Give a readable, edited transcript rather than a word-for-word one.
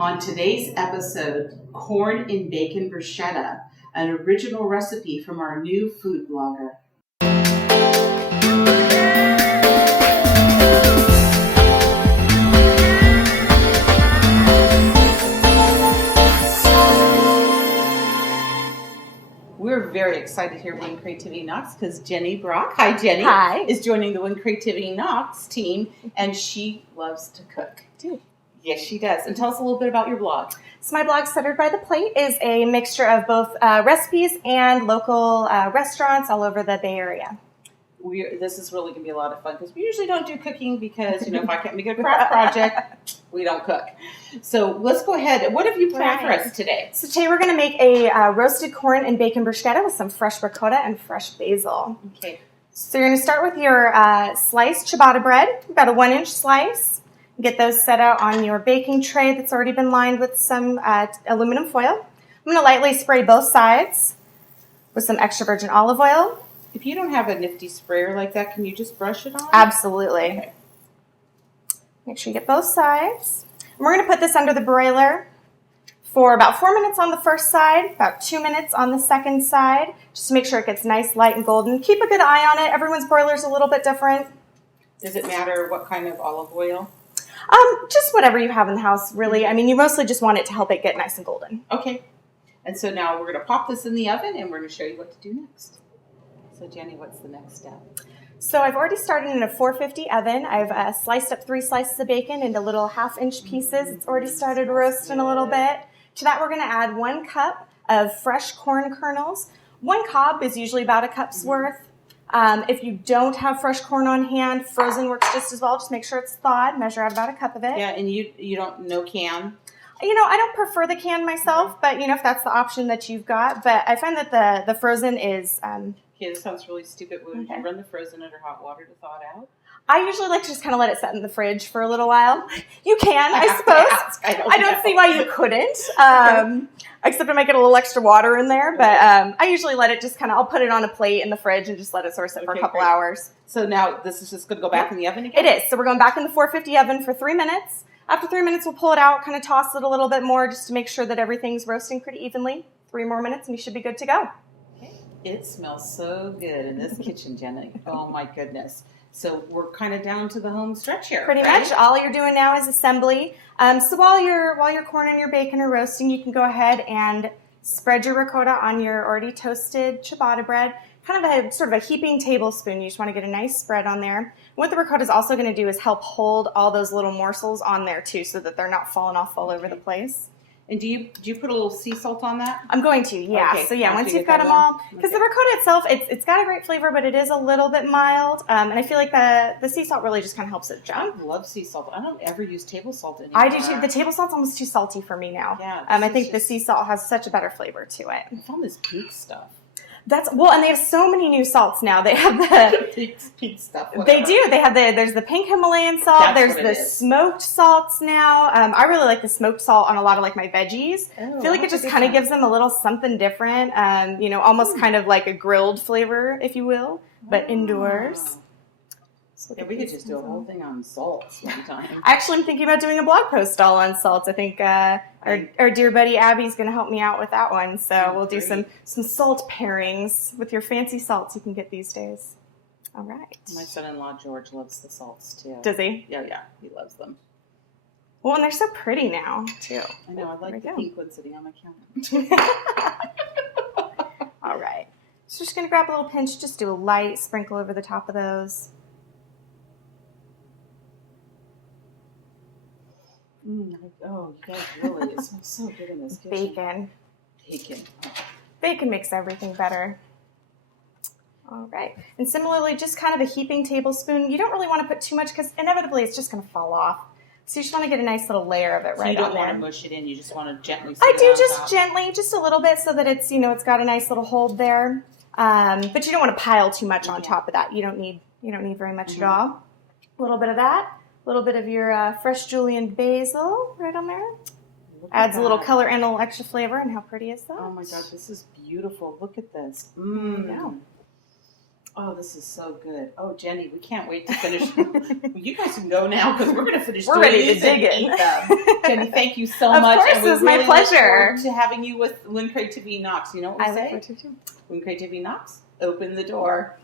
On today's episode, corn and bacon bruschetta, an original recipe from our new food blogger. We're very excited here at Win Creativity Knox because Jenny Brock, hi Jenny, hi, is joining the Win Creativity Knox team, and she loves to cook. Do. Yes, she does. And tell us a little bit about your blog. So my blog, Centered by the Plate, is a mixture of both recipes and local restaurants all over the Bay Area. This is really going to be a lot of fun because we usually don't do cooking because, if I can't make a craft project, we don't cook. So let's go ahead. What have you planned for us today? So today we're going to make a roasted corn and bacon bruschetta with some fresh ricotta and fresh basil. Okay. So you're going to start with your sliced ciabatta bread, about a 1-inch slice. Get those set out on your baking tray that's already been lined with some aluminum foil. I'm going to lightly spray both sides with some extra virgin olive oil. If you don't have a nifty sprayer like that, can you just brush it on? Absolutely. Okay. Make sure you get both sides. And we're going to put this under the broiler for about 4 minutes on the first side, about 2 minutes on the second side, just to make sure it gets nice, light, and golden. Keep a good eye on it. Everyone's broiler is a little bit different. Does it matter what kind of olive oil? Just whatever you have in the house, really. I mean, you mostly just want it to help it get nice and golden. Okay. And so now we're going to pop this in the oven, and we're going to show you what to do next. So Jenny, what's the next step? So I've already started in a 450 oven. I've sliced up 3 slices of bacon into little 1/2-inch pieces. It's already started roasting a little bit. To that, we're going to add 1 cup of fresh corn kernels. 1 cob is usually about a cup's worth. If you don't have fresh corn on hand, frozen works just as well. Just make sure it's thawed. Measure out about a cup of it. Yeah, and you don't no can? I don't prefer the can myself, but if that's the option that you've got. But I find that the frozen is... Okay, this sounds really stupid. Would you run the frozen under hot water to thaw it out? I usually like to just kind of let it set in the fridge for a little while. You can, I suppose. I don't see why you couldn't, except to make it a little extra water in there. But I usually let it just I'll put it on a plate in the fridge and just let it sort of sit for a couple hours. So now this is just going to go back in the oven again? It is. So we're going back in the 450 oven for 3 minutes. After 3 minutes, we'll pull it out, kind of toss it a little bit more just to make sure that everything's roasting pretty evenly. 3 more minutes and you should be good to go. It smells so good in this kitchen, Jenny. Oh my goodness. So we're kind of down to the home stretch here. Pretty much. All you're doing now is assembly. So while your corn and your bacon are roasting, you can go ahead and spread your ricotta on your already toasted ciabatta bread. Kind of a sort of a heaping tablespoon. You just want to get a nice spread on there. What the ricotta is also going to do is help hold all those little morsels on there too, so that they're not falling off all over the place. And do you put a little sea salt on that? I'm going to, yeah. Okay. So yeah, once you've got them all, because the ricotta itself, it's got a great flavor, but it is a little bit mild. And I feel like the sea salt really just kind of helps it jump. I love sea salt. I don't ever use table salt anymore. I do too. The table salt's almost too salty for me now. Yeah. I think the sea salt has such a better flavor to it. I found this pink stuff. And they have so many new salts now. They have the pink stuff. Whatever. They do. They have there's the pink Himalayan salt. There's the smoked salts now. I really like the smoked salt on a lot of my veggies. I feel like it just kind of gives them a little something different. Almost kind of like a grilled flavor, if you will, but indoors. Yeah, we could just do a whole thing on salts one time. Actually, I'm thinking about doing a blog post all on salts. I think our dear buddy Abby's going to help me out with that one. So we'll do some salt pairings with your fancy salts you can get these days. All right. My son-in-law George loves the salts too. Does he? Yeah, he loves them. Well, and they're so pretty now too. I know. I like the pink one sitting on my counter. All right. So just going to grab a little pinch. Just do a light sprinkle over the top of those. Oh, you guys really, it smells so good in this kitchen. Bacon makes everything better. All right. And similarly, just kind of a heaping tablespoon. You don't really want to put too much because inevitably it's just going to fall off. So you just want to get a nice little layer of it right on there. You don't want to mush it in. You just want to gently gently, just a little bit so that it's, it's got a nice little hold there. But you don't want to pile too much on top of that. You don't need very much at all. A little bit of that. A little bit of your fresh julienne basil right on there. Adds a little color and a little extra flavor. And how pretty is that? Oh my God, this is beautiful. Look at this. Yeah. Oh, this is so good. Oh, Jenny, we can't wait to finish. Well, you guys can go now because we're going to finish. We're ready to these and dig in. eat them. Jenny, thank you so Of much. course, and we it was my really look pleasure. forward to having you with When Creativity Knocks. You know what we I say? look forward to it too. When Creativity Knocks, open the door.